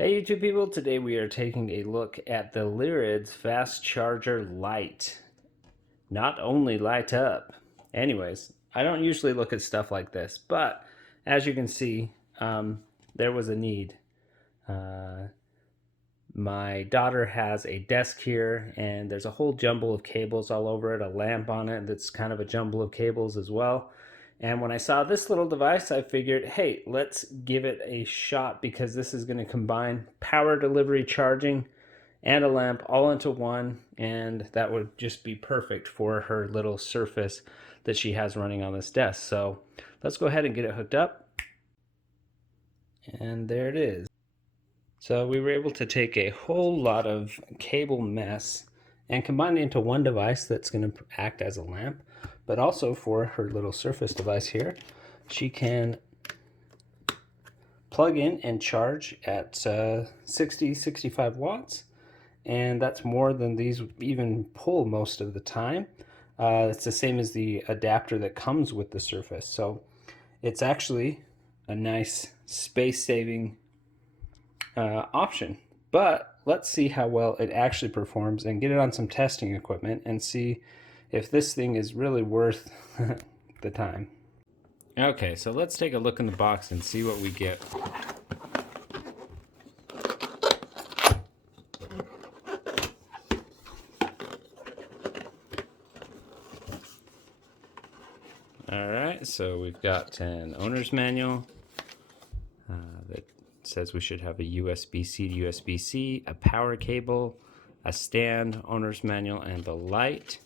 Hey YouTube people, today we are taking a look at the Lyridz Fast Charger Lite. Not only light up. Anyways, I don't usually look at stuff like this, but as you can see, there was a need. My daughter has a desk here and there's a whole jumble of cables all over it, a lamp on it that's kind of a jumble of cables as well. And when I saw this little device, I figured, hey, let's give it a shot because this is going to combine power delivery charging and a lamp all into one, and that would just be perfect for her little Surface that she has running on this desk. So let's go ahead and get it hooked up. And there it is. So we were able to take a whole lot of cable mess and combine it into one device that's going to act as a lamp, but also for her little Surface device here, she can plug in and charge at 65 watts, and that's more than these even pull most of the time. It's the same as the adapter that comes with the Surface, so it's actually a nice space-saving option. But let's see how well it actually performs and get it on some testing equipment and see if this thing is really worth the time. Okay, so let's take a look in the box and see what we get. Alright, so we've got an owner's manual that says we should have a USB-C to USB-C, a power cable, a stand, owner's manual, and the light.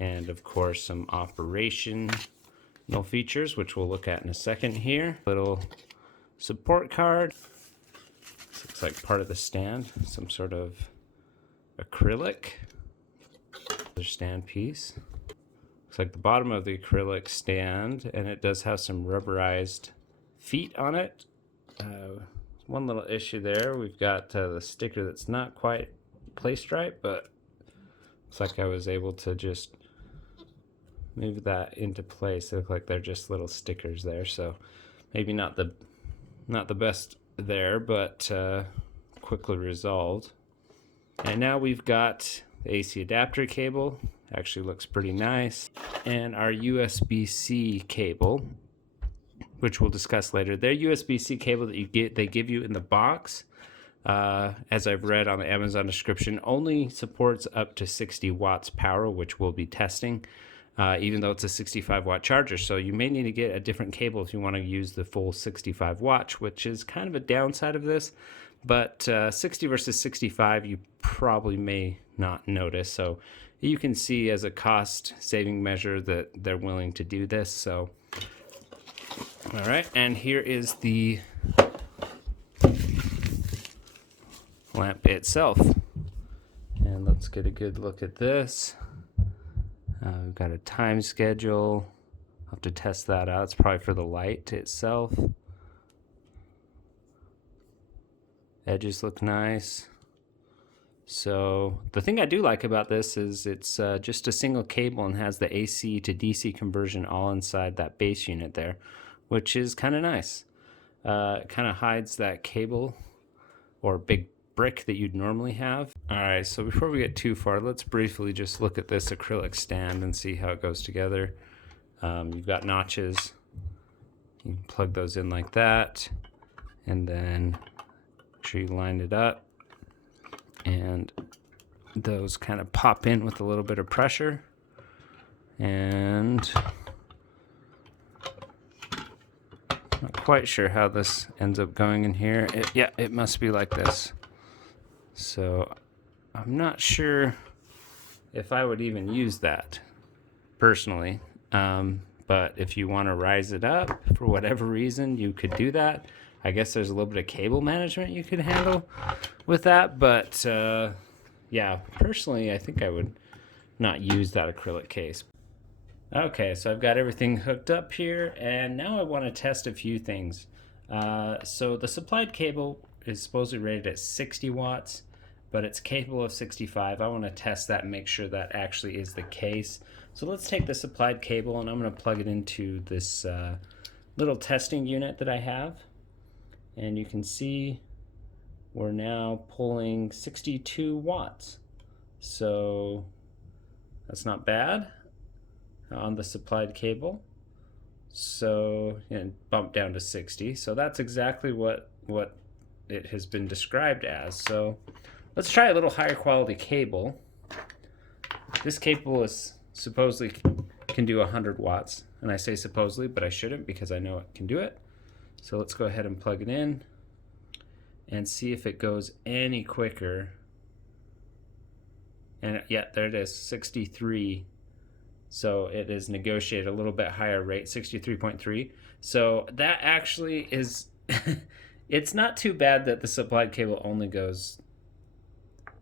And of course some operational features, which we'll look at in a second here. Little support card. This looks like part of the stand, some sort of acrylic. There's stand piece. Looks like the bottom of the acrylic stand, and it does have some rubberized feet on it. One little issue there, we've got the sticker that's not quite placed right, but looks like I was able to just move that into place. They look like they're just little stickers there, so maybe not the best there, but quickly resolved. And now we've got the AC adapter cable. Actually looks pretty nice, and our USB-C cable, which we'll discuss later. Their USB-C cable that they give you in the box, as I've read on the Amazon description, only supports up to 60 watts power, which we'll be testing, even though it's a 65 watt charger. So you may need to get a different cable if you want to use the full 65 watts, which is kind of a downside of this. But 60 versus 65, you probably may not notice. So you can see as a cost saving measure that they're willing to do this. So, all right, and here is the lamp itself. And let's get a good look at this. We've got a time schedule. I'll have to test that out. It's probably for the light itself. Edges look nice. So the thing I do like about this is it's just a single cable and has the AC to DC conversion all inside that base unit there, which is kind of nice. It kind of hides that cable or big brick that you'd normally have. All right, so before we get too far, let's briefly just look at this acrylic stand and see how it goes together. You've got notches. You can plug those in like that, and then make sure you line it up. And those kind of pop in with a little bit of pressure. And not quite sure how this ends up going in here. Yeah, it must be like this. So I'm not sure if I would even use that personally. But if you want to rise it up for whatever reason, you could do that. I guess there's a little bit of cable management you could handle with that, but yeah, personally, I think I would not use that acrylic case. Okay, so I've got everything hooked up here, and now I want to test a few things. So the supplied cable is supposedly rated at 60 watts, but it's capable of 65. I want to test that and make sure that actually is the case. So let's take the supplied cable, and I'm going to plug it into this little testing unit that I have. And you can see we're now pulling 62 watts. So that's not bad on the supplied cable. So, and bump down to 60. So that's exactly what it has been described as. So let's try a little higher quality cable. This cable is supposedly can do 100 watts. And I say supposedly, but I shouldn't because I know it can do it. So let's go ahead and plug it in and see if it goes any quicker. And yeah, there it is, 63. So it is negotiated a little bit higher rate, 63.3. So that actually is, it's not too bad that the supplied cable only goes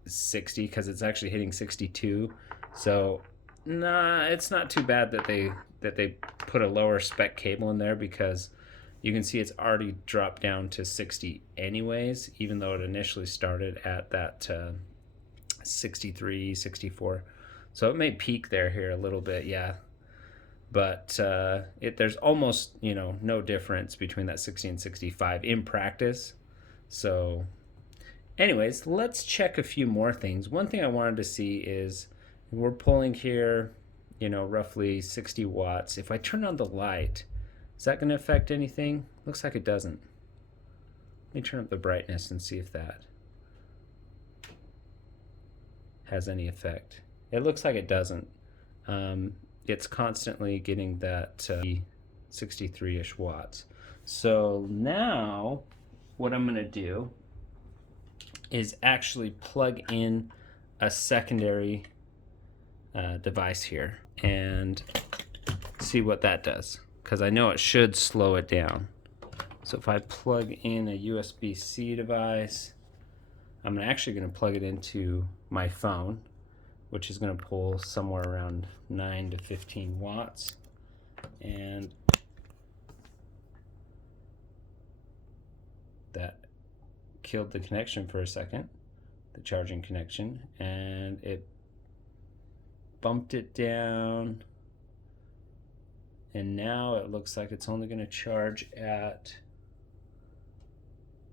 60 because it's actually hitting 62. So nah, it's not too bad that they put a lower spec cable in there, because you can see it's already dropped down to 60 anyways, even though it initially started at that 63, 64. So it may peak here a little bit, yeah. But there's almost, no difference between that 60 and 65 in practice. So anyways, let's check a few more things. One thing I wanted to see is we're pulling here, roughly 60 watts. If I turn on the light, is that going to affect anything? Looks like it doesn't. Let me turn up the brightness and see if that has any effect. It looks like it doesn't. It's constantly getting that 63-ish watts. So now what I'm going to do is actually plug in a secondary device here and see what that does, because I know it should slow it down. So if I plug in a USB-C device, I'm actually going to plug it into my phone, which is going to pull somewhere around 9 to 15 watts. And that killed the connection for a second, the charging connection, and it bumped it down. And now it looks like it's only going to charge at,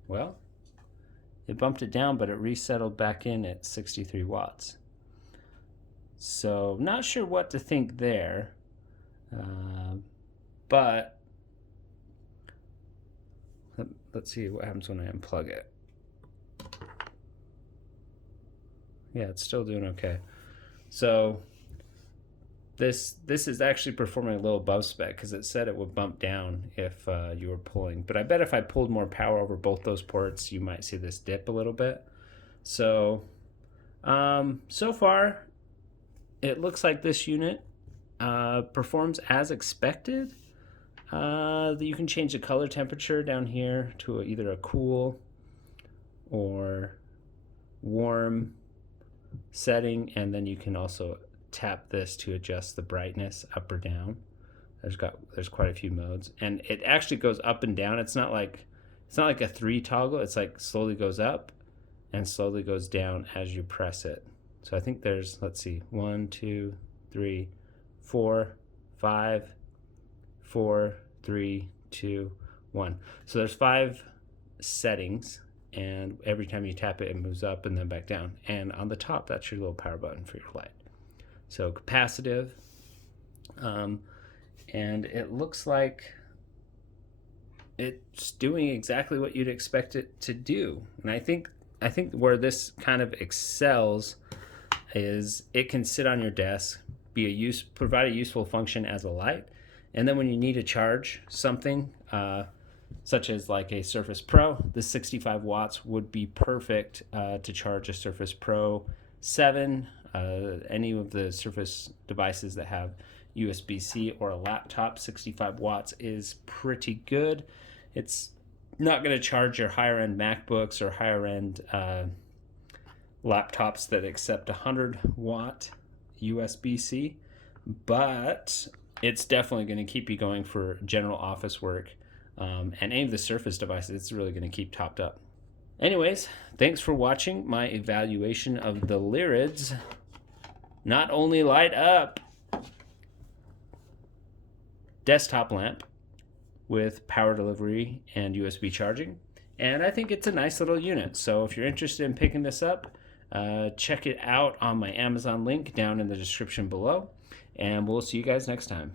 well, it bumped it down, but it resettled back in at 63 watts. So not sure what to think there, but let's see what happens when I unplug it. Yeah, it's still doing okay. So this is actually performing a little above spec, because it said it would bump down if you were pulling. But I bet if I pulled more power over both those ports, you might see this dip a little bit. So so far, it looks like this unit performs as expected. You can change the color temperature down here to either a cool or warm setting, and then you can also tap this to adjust the brightness up or down. There's quite a few modes, and it actually goes up and down. It's not like a 3 toggle. It's like slowly goes up and slowly goes down as you press it. So I think there's, let's see, 1, 2, 3, 4, 5, 4, 3, 2, 1. So there's 5 settings, and every time you tap it, it moves up and then back down. And on the top, that's your little power button for your light. So capacitive, and it looks like it's doing exactly what you'd expect it to do. And I think where this kind of excels is it can sit on your desk, provide a useful function as a light, and then when you need to charge something, such as like a Surface Pro, the 65 watts would be perfect to charge a Surface Pro 7, any of the Surface devices that have USB-C, or a laptop. 65 watts is pretty good. It's not going to charge your higher end MacBooks or higher end laptops that accept 100 watt USB-C, but it's definitely going to keep you going for general office work, and any of the Surface devices, it's really going to keep topped up. Anyways, thanks for watching my evaluation of the Lyridz Not Only Light Up desktop lamp with power delivery and USB charging. And I think it's a nice little unit. So if you're interested in picking this up, check it out on my Amazon link down in the description below. And we'll see you guys next time.